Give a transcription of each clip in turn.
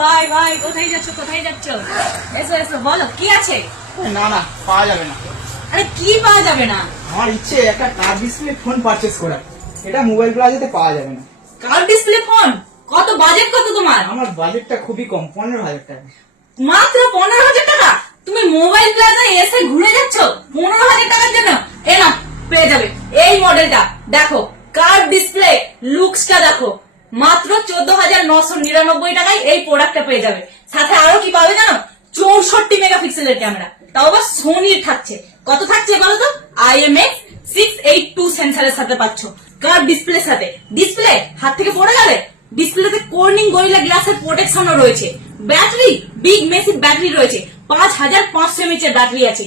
ভাই ভাই, কোথায় যাচ্ছ কোথায় যাচ্ছ? এসো এসো, বলো কি আছে? না না, পাওয়া যাবে না। আরে কি পাওয়া যাবে না? আমার ইচ্ছে একটা টাচ ডিসপ্লে ফোন পারচেজ করার, এটা মোবাইল প্লাজাতে পাওয়া যাবে না। কার ডিসপ্লে ফোন? কত বাজেট কত তোমার? আমার বাজেটটা খুবই কম, 15,000 টাকা। মাত্র 15,000 টাকা? তুমি মোবাইল প্লাজায় এসে ঘুরে যাচ্ছ 15,000 টাকার জন্য? এ না, পেয়ে যাবে এই মডেলটা। দেখো কার ডিসপ্লে, লুকসটা দেখো। মাত্র 14,999 টাকায় এই প্রোডাক্টটা পেয়ে যাবে। সাথে আরো কি পাবে জানো? 64 মেগাপিক্সেলের ক্যামেরা, তাও আবার সোনির থাকছে। কত থাকছে বলো তো? IMX682 সেন্সরের সাথে পাচ্ছ। কার ডিসপ্লের সাথে ডিসপ্লে হাত থেকে পড়ে গেলে ডিসপ্লেতে কর্নিং গরিলা গ্লাসের প্রোটেকশনও রয়েছে। ব্যাটারি বিগ মেসিভ ব্যাটারি রয়েছে, 5500 mAh এর ব্যাটারি আছে।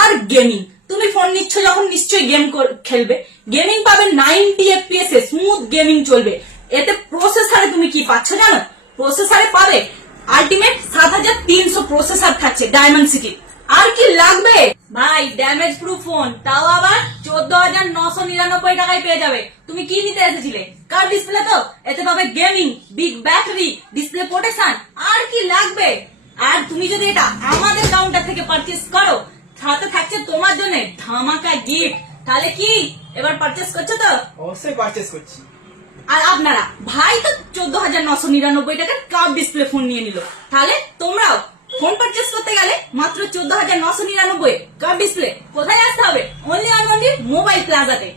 আর গেমিং, তুমি ফোন নিচ্ছ যখন নিশ্চয়ই গেম খেলবে। গেমিং পাবে 90 FPS এ স্মুথ গেমিং চলবে। এতে প্রসেসরে তুমি কি পাচ্ছ জানো? প্রসেসরে পাবে আলটিমেট 7300 প্রসেসর থাকছে ডায়মন্ড সিটি। আর কি লাগবে ভাই? ড্যামেজ প্রুফ ফোন, তাও আবার 14,999 টাকায় পেয়ে যাবে। তুমি কি নিতে এসেছিলে? কার ডিসপ্লে তো, এতে পাবে gaming, big battery, display protection. আর কি লাগবে? আর তুমি যদি এটা আমাদের কাউন্টার থেকে পারচেজ করো, সাথে থাকছে তোমার জন্য ধামাকা গিফট। তাহলে কি এবার পারচেজ করছো তো? অবশ্যই পারচেজ করছি। আর আপনারা ভাই তো 14,999 টাকার কার্ভ ডিসপ্লে ফোন নিয়ে নিল, তাহলে তোমরাও ফোন পারচেজ করতে গেলে মাত্র 14,999 কার্ভ ডিসপ্লে কোথায় আসতে হবে? Only mobile প্লাজাতে।